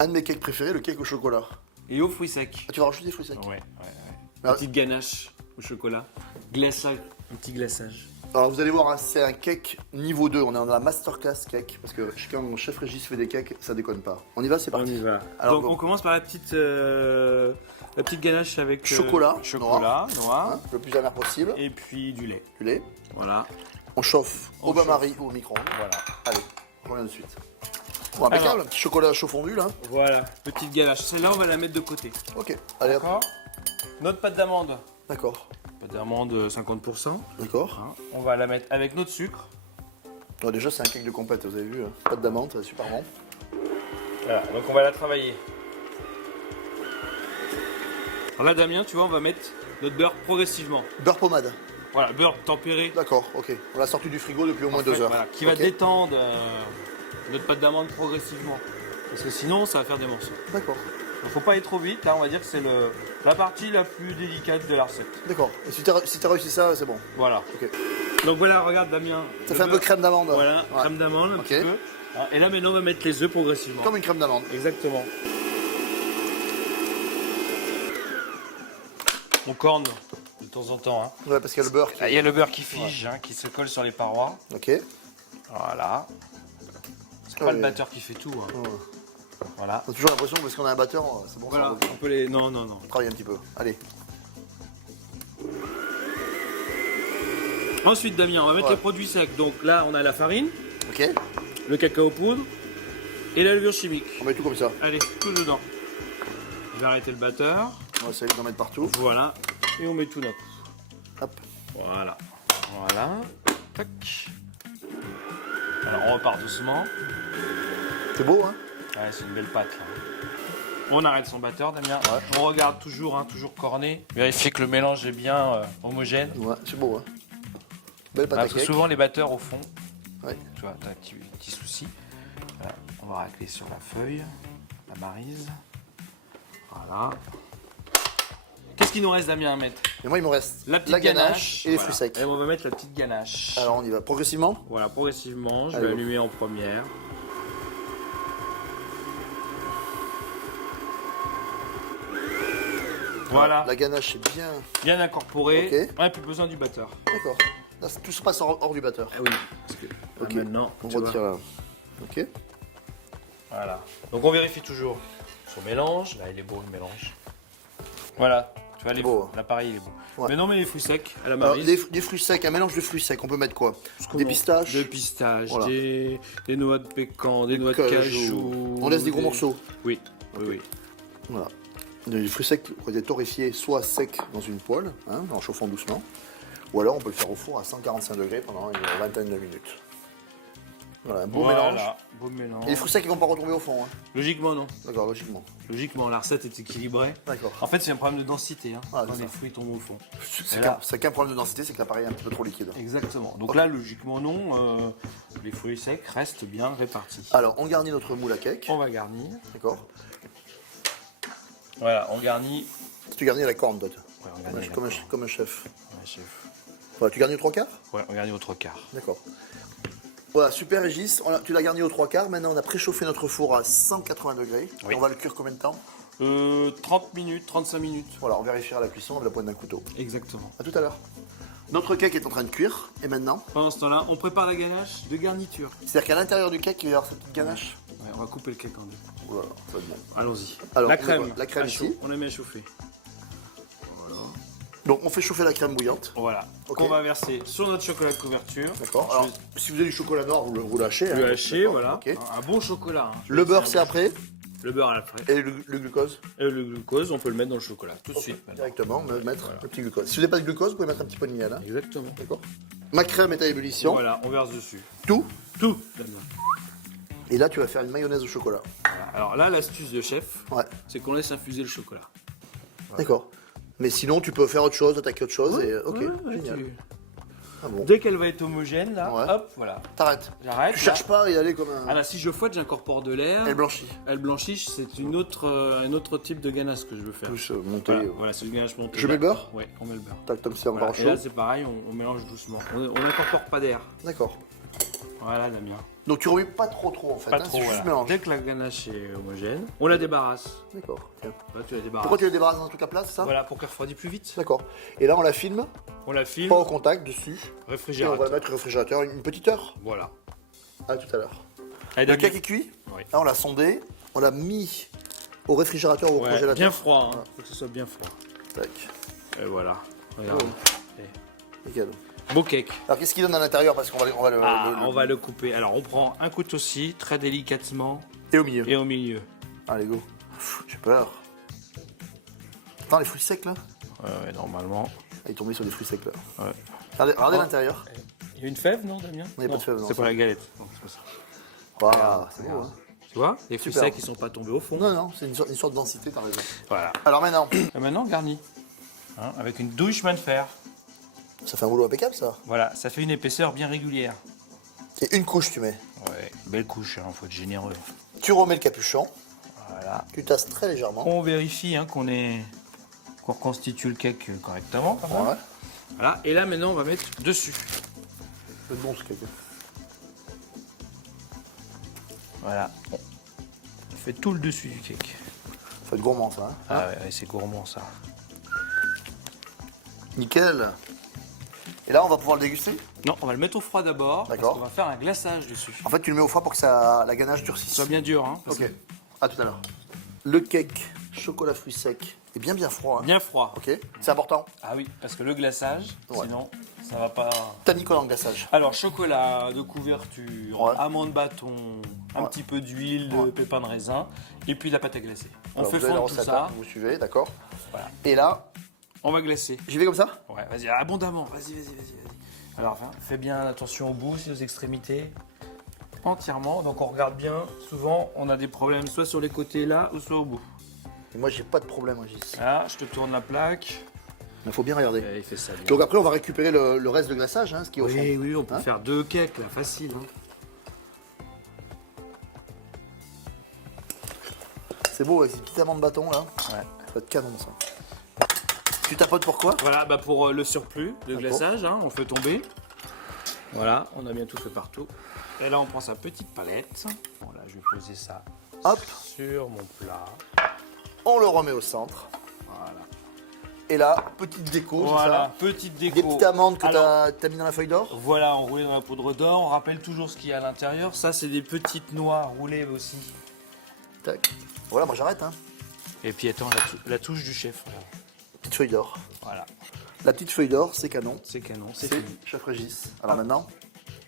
Un de mes cakes préférés, le cake au chocolat. Et aux fruits secs. Ah, tu vas rajouter des fruits secs? Ouais. Ah. Petite ganache au chocolat. Glaçage. Un petit glaçage. Alors vous allez voir, hein, c'est un cake niveau 2. On est dans la masterclass cake. Parce que quand mon chef Régis fait des cakes, ça déconne pas. On y va, c'est On parti. y va. Alors, Donc bon. on commence par la petite ganache avec Chocolat noir. Hein, le plus amer possible. Et puis du lait. Du lait. Voilà. On chauffe On au bain-marie ou au micro-ondes. Voilà. Allez, on revient de suite. Bon, impeccable, Alors. un petit chocolat chaud fondu là. Voilà. Petite ganache. Celle-là, on va la mettre de côté. Ok, allez hop. D'accord. Notre pâte d'amande. D'accord, Pâte d'amande 50%. d'accord. Hein. On va la mettre avec notre sucre. Oh, déjà, c'est un cake de compète, vous avez vu. Pâte d'amande, c'est super bon. Voilà. Donc on va la travailler. Alors là, Damien, tu vois, on va mettre notre beurre progressivement. Beurre pommade. Voilà, beurre tempéré. D'accord, ok. On l'a sorti du frigo depuis au moins 2 heures. Voilà, qui va Ok. détendre notre pâte d'amande progressivement. Parce que sinon, ça va faire des morceaux. D'accord, Il ne faut pas aller trop vite. Là, on va dire que c'est la partie la plus délicate de la recette. d'accord. Et si t'as réussi ça, c'est bon. Voilà. Ok. Donc voilà, regarde Damien. Ça le fait un peu beurre. crème d'amande. Voilà, Ouais. crème d'amande un Ok. petit peu. Ah, et là, maintenant, on va mettre les œufs progressivement. Comme une crème d'amande. Exactement. On corne de temps en temps. Hein. Ouais, parce qu'il y a le beurre qui. Il y a le beurre qui fige, hein, qui se colle sur les parois. Ok. Voilà. C'est pas Ouais. le batteur qui fait tout. Hein. Ouais. Voilà. On a toujours l'impression que parce qu'on a un batteur, c'est bon, Voilà. ça On peut les. Non. on travaille un petit peu. Allez. Ensuite, Damien, on va mettre Ouais. les produits secs. Donc là, on a la farine, Ok. le cacao poudre et la levure chimique. On met tout comme ça. Allez, tout dedans. Je vais arrêter le batteur. On va essayer d'en mettre partout. Voilà. Et on met tout d'un coup. Hop. Voilà. Voilà. Tac. Alors, on repart doucement. C'est beau, hein? Ouais, c'est une belle pâte là. On arrête son batteur, Damien. Ouais. On regarde toujours, hein, toujours corné. Vérifier que le mélange est bien homogène. Ouais, c'est beau, hein? Belle pâte à Parce que cake. souvent les batteurs au fond, Ouais. tu vois, t'as un petit souci. Voilà. On va racler sur la feuille, la maryse. Voilà. Qu'est-ce qu'il nous reste, Damien, à mettre? Et moi, il me reste La petite ganache et les voilà. fruits secs. Et on va mettre la petite ganache. Alors, on y va progressivement. Voilà, progressivement, je Allez, vais go. allumer en première. Voilà, La ganache est bien incorporé. Ok. On n'a plus besoin du batteur. D'accord. Là, tout se passe hors du batteur. Ah oui, parce que Ok. maintenant, On tu retire vois. là. Ok. Voilà. Donc on vérifie toujours son mélange. Là, il est beau le mélange. Voilà. Tu vois, Beau, hein. l'appareil, il est beau. Ouais. Maintenant, on met les fruits secs à la Alors, maryse. des fruits secs, un mélange de fruits secs, on peut mettre quoi? Ce qu'on Des en- pistaches. Des pistaches, Voilà. des noix de pécan, des noix de cajou. cajou. On laisse des gros morceaux. Oui, oui. Voilà. Des fruits secs, on les torréfier soit secs dans une poêle, hein, en chauffant doucement, ou alors on peut le faire au four à 145 degrés pendant une vingtaine de minutes. Voilà, un beau Voilà, mélange. beau mélange. Et les fruits secs, ils vont pas retomber au fond. Hein. Logiquement, non. D'accord, logiquement. Logiquement, la recette est équilibrée. D'accord. En fait, c'est un problème de densité. Hein, Ah, quand c'est les ça. fruits tombent au fond. C'est Et là- qu'un problème de densité, c'est que l'appareil est un petit peu trop liquide. Exactement. Donc Ok. là, logiquement, non. Les fruits secs restent bien répartis. Alors, on garnit notre moule à cake. On va garnir. D'accord. Voilà, on garnit. Tu garnis à la corne, toi. Ouais, on garnit Comme un chef. Ouais, chef. Voilà, tu garnis aux 3/4. Ouais, on garnit au 3/4. D'accord. Voilà, super Régis. Tu l'as garni aux 3/4. Maintenant, on a préchauffé notre four à 180 degrés. Oui. Et on va le cuire combien de temps? 30 minutes, 35 minutes. Voilà, on vérifiera la cuisson avec la pointe d'un couteau. Exactement. A tout à l'heure. Notre cake est en train de cuire. Et maintenant, Pendant ce temps-là, on prépare la ganache de garniture. c'est-à-dire qu'à l'intérieur du cake, il va y avoir cette petite ganache. Ouais, on va couper le cake en deux. Oh là là, ça va être bon. Allons-y. Alors, La on met crème. quoi? La crème à ici. chaud. On la met à chauffer. Donc, on fait chauffer la crème bouillante. Voilà. Ok. Qu'on va verser sur notre chocolat de couverture. D'accord. Je Alors, si vous avez du chocolat noir, vous lâchez. vais le hein. hacher, D'accord, voilà. ok. Un bon chocolat. hein. Le beurre, c'est après. Le beurre à la fraise. Et le glucose. Et le glucose, on peut le mettre dans le chocolat tout de suite. maintenant. Directement, mettre Voilà. le petit glucose. Si vous n'avez pas de glucose, vous pouvez mettre un petit peu de miel. Hein. Exactement. D'accord. Ma crème est à ébullition. Voilà, on verse dessus. Tout. Tout. Damien. Et là, tu vas faire une mayonnaise au chocolat. Voilà. Alors là, l'astuce de chef, Ouais. c'est qu'on laisse infuser le chocolat. D'accord. Mais sinon, tu peux faire autre chose, attaquer autre chose. Et... Ok, Ouais, génial. Ah bon. Dès qu'elle va être homogène, là, Ouais. hop, voilà. T'arrêtes. J'arrête. Tu là. cherches pas à y aller comme un... Ah là, si je fouette, j'incorpore de l'air. Elle blanchit. Elle blanchit, c'est un autre type de ganache que je veux faire. Plus monter. Voilà, c'est une ganache montée. Je mets le beurre. Ouais, on met le beurre. Tac, comme c'est encore Voilà. chaud. Et là, c'est pareil, on mélange doucement. On n'incorpore pas d'air. D'accord. Voilà, Damien. Donc tu remets pas trop en fait. Pas hein, trop, c'est juste voilà. mélange. Dès que la ganache est homogène, on la débarrasse. D'accord. Tiens. Là, tu la débarrasses. Pourquoi tu le débarrasses dans toute la place, ça? Voilà, pour qu'elle refroidisse plus vite. D'accord. Et là, on la filme, On la filme, pas au contact, dessus. Et on va réfrigérateur. la mettre au réfrigérateur une petite heure. Voilà. À tout à l'heure. Allez, Le Damien. cake est cuit. Oui. Là, on l'a sondé. On l'a mis au réfrigérateur ou au Ouais, congélateur. bien froid, hein. Faut que ce soit bien froid. Tac. Et voilà. Regarde. Nickel. Beau cake. Alors, qu'est-ce qu'il donne à l'intérieur? Parce qu'on va, On va le couper. Alors, on prend un couteau-ci, très délicatement, Et au milieu. et au milieu. Allez, go. Pff, j'ai peur. Attends, les fruits secs, là. Ouais, normalement. Il est tombé sur des fruits secs, là. Ouais. Regardez Oh. l'intérieur. Il y a une fève, non, Damien? Il y a pas de fève, non, C'est ça. pas la galette. Non, c'est pas ça. Voilà, c'est beau, hein. Tu vois, les fruits Superbe. secs, ils sont pas tombés au fond. Non, non, c'est une sorte de densité, t'as raison. Voilà. Alors maintenant, Et maintenant, garni. Hein, avec une douille chemin de fer. ça fait un boulot impeccable, ça. Voilà, ça fait une épaisseur bien régulière. Et une couche, tu mets. Ouais, belle couche, hein, faut être généreux. Tu remets le capuchon. Voilà. Tu tasses très légèrement. On vérifie hein, qu'on reconstitue le cake correctement. quand même. Ouais. Voilà. Et là, maintenant, on va mettre dessus. C'est bon, ce cake. Voilà. On fait tout le dessus du cake. Ça fait gourmand, ça. Hein. Ah ouais, c'est gourmand ça. Nickel. Et là, on va pouvoir le déguster. Non, on va le mettre au froid d'abord. Parce D'accord. qu'on va faire un glaçage dessus. En fait, tu le mets au froid pour que la ganache Ça durcisse. soit bien dur, hein. parce Ok. que- À tout à l'heure. Le cake chocolat fruits secs est bien froid. Hein. Bien froid. Ok. C'est important. Ah oui, parce que le glaçage, Ouais. sinon, ça va pas. Tanico dans le glaçage. Alors, chocolat de couverture, Ouais. amande bâton, un Ouais. petit peu d'huile, de Ouais. pépins de raisin, et puis la pâte à glacer. On Alors, fait vous avez la fondre tout recette, ça. hein, vous suivez, d'accord. Voilà. Et là, On va glacer. j'y vais comme ça. Ouais, vas-y, abondamment. Vas-y. Alors, fais bien attention au bout, c'est aux extrémités. Entièrement. Donc, on regarde bien. Souvent, on a des problèmes soit sur les côtés là, ou soit au bout. Et moi, j'ai pas de problème, Régis. Là, je te tourne la plaque. Il faut bien regarder. Et il fait ça bien. Donc après, on va récupérer le reste de glaçage, hein, ce qui est au fond. Oui, on peut Hein faire 2 cakes, là, facile. Hein. C'est beau avec ces petites amandes bâton là. Ouais. Ça va être canon ça. Tu tapotes pourquoi? Voilà, bah pour le surplus de D'accord. glaçage, hein, on le fait tomber. Voilà, on a bien tout fait partout. Et là, on prend sa petite palette. Bon, là, je vais poser ça Hop, sur mon plat. on le remet au centre. Voilà. Et là, petite déco, Voilà, c'est petite ça. déco. Des petites amandes que Alors, t'as mis dans la feuille d'or. voilà, enroulé dans la poudre d'or. On rappelle toujours ce qu'il y a à l'intérieur. Ça, c'est des petites noix roulées aussi. Tac. Voilà, moi j'arrête. Hein. Et puis, attends, la touche du chef. Regarde. Petite feuille d'or. Voilà, La petite feuille d'or, c'est canon. c'est canon, c'est C'est fini. chef Régis. Alors maintenant,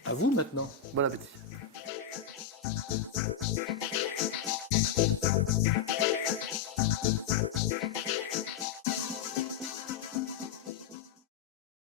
À vous maintenant. bon appétit.